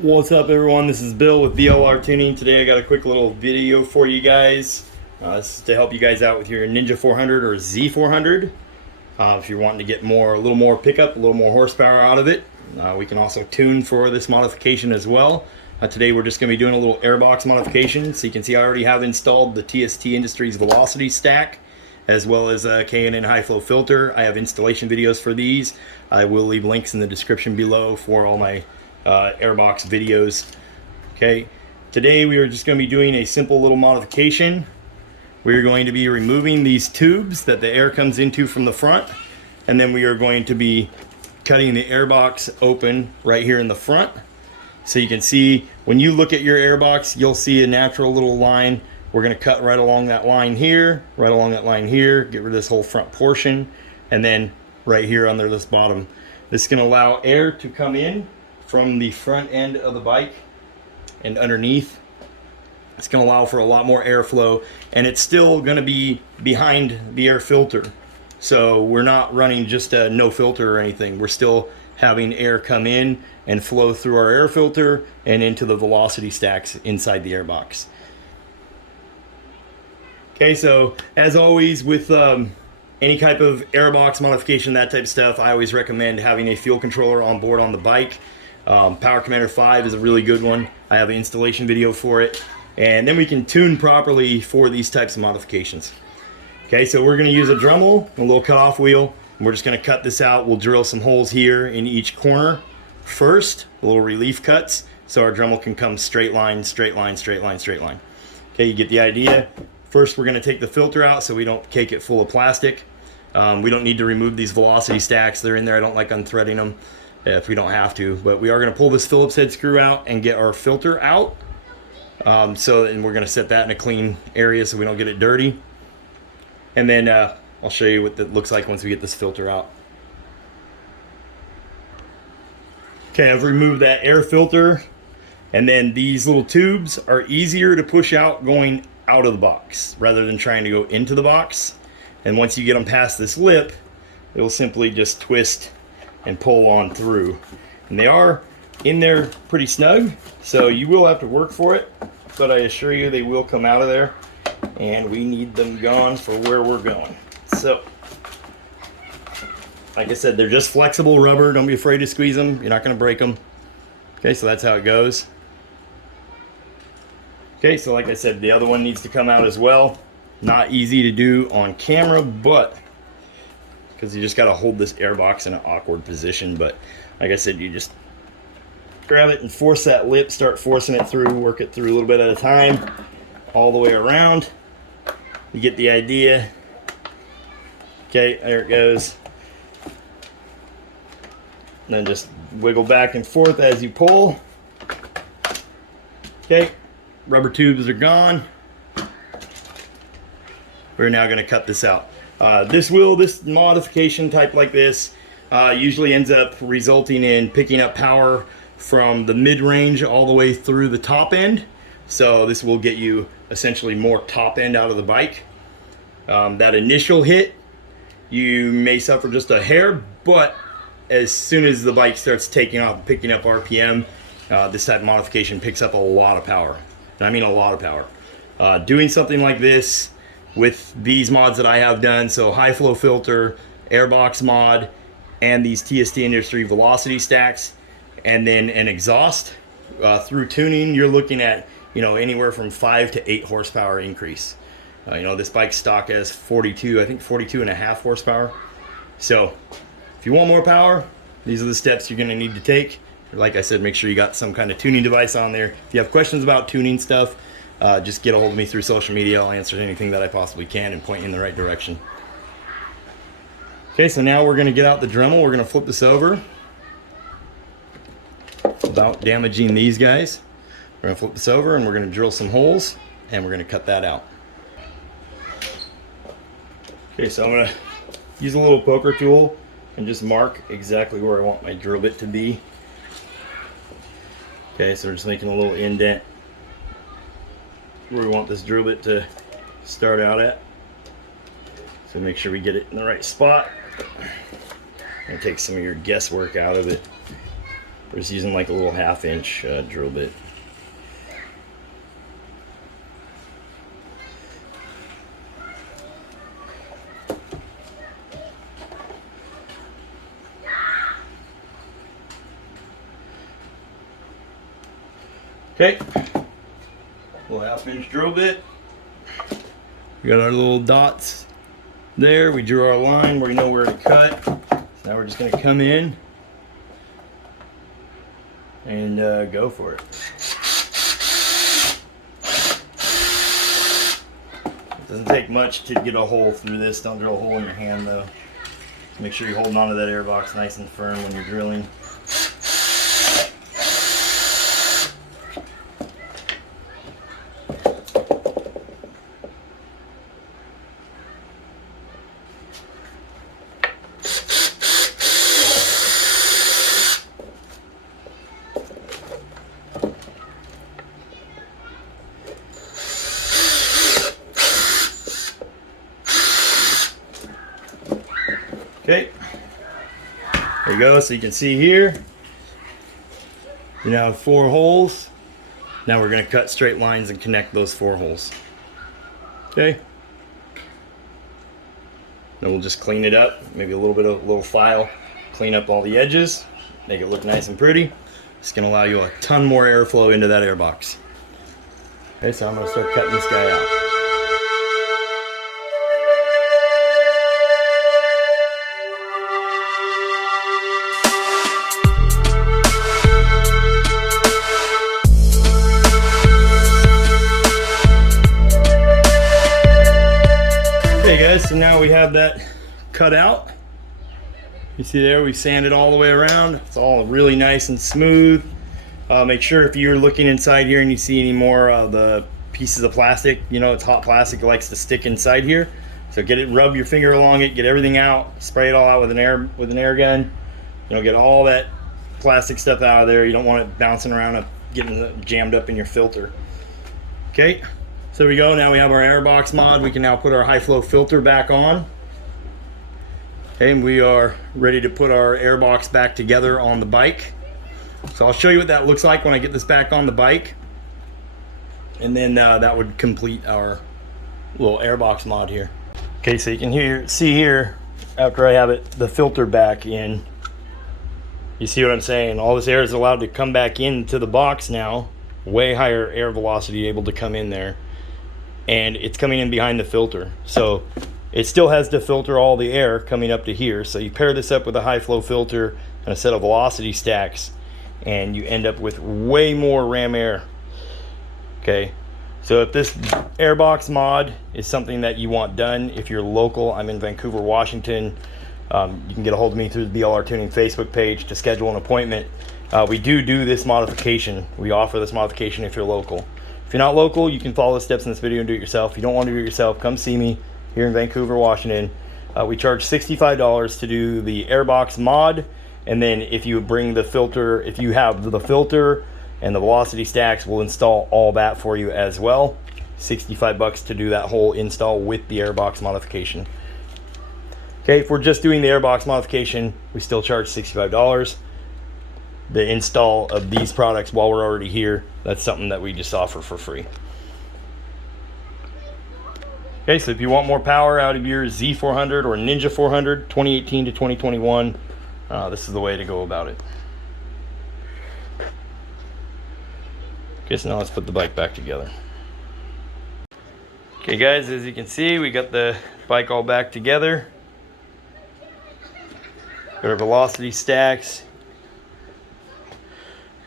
What's up everyone, this is Bill with BLRTUNING. Today I got a quick little video for you guys. This is to help you guys out with your Ninja 400 or Z400. If you're wanting to get a little more pickup, a little more horsepower out of it. We can also tune for this modification as well. Today we're just going to be doing a little airbox modification. So you can see I already have installed the TST Industries Velocity Stack, as well as a K&N high flow filter. I have installation videos for these. I will leave links in the description below for all my airbox videos. Okay, today we are just going to be doing a simple little modification. We're going to be removing these tubes that the air comes into from the front, and then we are going to be cutting the airbox open right here in the front. So you can see when you look at your airbox, you'll see a natural little line. We're going to cut right along that line here, right along that line here, get rid of this whole front portion, and then right here under this bottom. This is going to allow air to come in from the front end of the bike and underneath. It's going to allow for a lot more airflow, and it's still going to be behind the air filter. So we're not running just a no filter or anything. We're still having air come in and flow through our air filter and into the velocity stacks inside the airbox. Okay, so as always with any type of airbox modification, that type of stuff, I always recommend having a fuel controller on board on the bike. Power Commander 5 is a really good one. I have an installation video for it. And then we can tune properly for these types of modifications. Okay, so we're going to use a Dremel, a little cutoff wheel, and we're just going to cut this out. We'll drill some holes here in each corner first, little relief cuts, so our Dremel can come straight line, straight line, straight line, straight line. Okay, you get the idea. First, we're going to take the filter out so we don't cake it full of plastic. We don't need to remove these velocity stacks. They're in there. I don't like unthreading them if we don't have to, but we are going to pull this Phillips head screw out and get our filter out. And we're going to set that in a clean area so we don't get it dirty. And then I'll show you what it looks like once we get this filter out. Okay, I've removed that air filter, and then these little tubes are easier to push out going out of the box rather than trying to go into the box. And once you get them past this lip, it will simply just twist and pull on through. And they are in there pretty snug, so you will have to work for it, but I assure you they will come out of there, and we need them gone for where we're going. So like I said, they're just flexible rubber. Don't be afraid to squeeze them. You're not going to break them. Okay, so that's how it goes. Okay, so like I said, the other one needs to come out as well. Not easy to do on camera, but because you just got to hold this airbox in an awkward position. But like I said, you just grab it and force that lip, start forcing it through, work it through a little bit at a time, all the way around. You get the idea. Okay, there it goes. And then just wiggle back and forth as you pull. Okay, rubber tubes are gone. We're now going to cut this out. This modification type like this usually ends up resulting in picking up power from the mid-range all the way through the top end. So this will get you essentially more top end out of the bike. That initial hit, you may suffer just a hair, but as soon as the bike starts taking off, picking up RPM, this type of modification picks up a lot of power. And I mean a lot of power. Doing something like this with these mods that I have done, so high flow filter, airbox mod, and these TST Industry Velocity Stacks, and then an exhaust, through tuning, you're looking at anywhere from 5 to 8 horsepower increase. This bike stock has 42, I think 42 and a half horsepower. So if you want more power, these are the steps you're going to need to take. Like I said, make sure you got some kind of tuning device on there. If you have questions about tuning stuff, just get a hold of me through social media. I'll answer anything that I possibly can and point you in the right direction. Okay, so now we're going to get out the Dremel. We're going to flip this over without damaging these guys. We're going to flip this over and we're going to drill some holes and we're going to cut that out. Okay, so I'm going to use a little poker tool and just mark exactly where I want my drill bit to be. Okay, so we're just making a little indent where we want this drill bit to start out at. So make sure we get it in the right spot. and take some of your guesswork out of it. We're just using like a little 1/2-inch drill bit. Okay, little 1/2-inch drill bit. We got our little dots there. We drew our line where we know where to cut. So now we're just going to come in and go for it. It doesn't take much to get a hole through this. Don't drill a hole in your hand though. Make sure you're holding onto that airbox nice and firm when you're drilling. Okay, there you go. So you can see here, you now have 4 holes. Now we're going to cut straight lines and connect those 4 holes. Okay. Then we'll just clean it up, maybe a little file, clean up all the edges, make it look nice and pretty. It's going to allow you a ton more airflow into that airbox. Okay, so I'm going to start cutting this guy out. Okay guys, so now we have that cut out. You see there, we sanded all the way around. It's all really nice and smooth. Make sure if you're looking inside here and you see any more of the pieces of plastic, you know it's hot plastic, it likes to stick inside here. So get it, rub your finger along it, get everything out, spray it all out with an air gun. You know, get all that plastic stuff out of there. You don't want it bouncing around, getting jammed up in your filter. Okay. So there we go, now we have our Airbox mod. We can now put our high flow filter back on. Okay, and we are ready to put our Airbox back together on the bike. So I'll show you what that looks like when I get this back on the bike. And then that would complete our little Airbox mod here. Okay, so you can see here, after I have the filter back in, you see what I'm saying? All this air is allowed to come back into the box now. Way higher air velocity able to come in there. And it's coming in behind the filter, so it still has to filter all the air coming up to here. So you pair this up with a high flow filter and a set of velocity stacks, and you end up with way more ram air. Okay, so if this Airbox mod is something that you want done, if you're local, I'm in Vancouver, Washington, you can get a hold of me through the BLRTUNING Facebook page to schedule an appointment. We do this modification. We offer this modification if you're local. If you're not local, you can follow the steps in this video and do it yourself. If you don't want to do it yourself, come see me here in Vancouver, Washington. We charge $65 to do the Airbox mod, and then if you bring the filter, if you have the filter and the velocity stacks, we'll install all that for you as well. 65 bucks to do that whole install with the Airbox modification. Okay, if we're just doing the Airbox modification, we still charge $65. The install of these products while we're already here, that's something that we just offer for free. Okay, so if you want more power out of your Z400 or Ninja 400 2018 to 2021, this is the way to go about it. Okay, so now let's put the bike back together. Okay guys, as you can see, we got the bike all back together. Got our velocity stacks,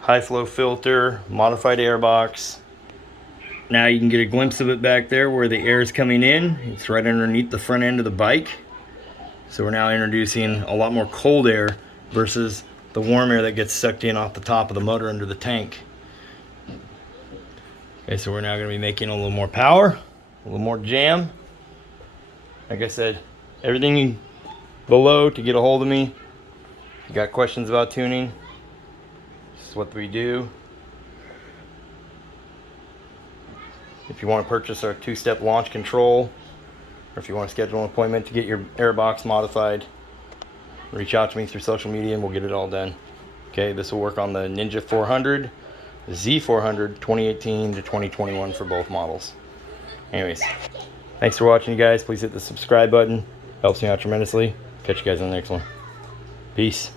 high flow filter, modified Airbox. Now you can get a glimpse of it back there where the air is coming in. It's right underneath the front end of the bike. So we're now introducing a lot more cold air versus the warm air that gets sucked in off the top of the motor under the tank. Okay, so we're now going to be making a little more power, a little more jam. Like I said, everything below to get a hold of me. If you got questions about tuning, this is what we do. If you want to purchase our 2-step launch control, or if you want to schedule an appointment to get your Airbox modified, reach out to me through social media and we'll get it all done. Okay, this will work on the Ninja 400, Z400, 2018 to 2021 for both models. Anyways, thanks for watching, you guys. Please hit the subscribe button. Helps me out tremendously. Catch you guys on the next one. Peace.